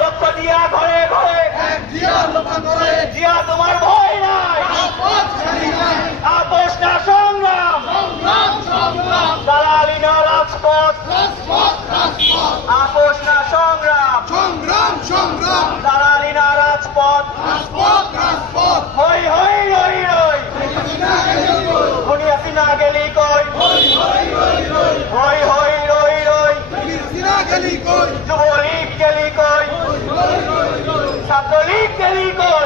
লক্ষ্য দিয়া ঘরে ঘরে জিয়া তোমার ভয় নাই, আপোষ না সংগ্রাম, দালালি না রাজপথ, আপোষ না সংগ্রাম, দালালি না রাজপথ, হই হই রই রই, খুনি হাসিনা গেলি কই, হই হই রই রই, যুবলীগ গেলি কই, ছাত্রলীগ গেলি কই।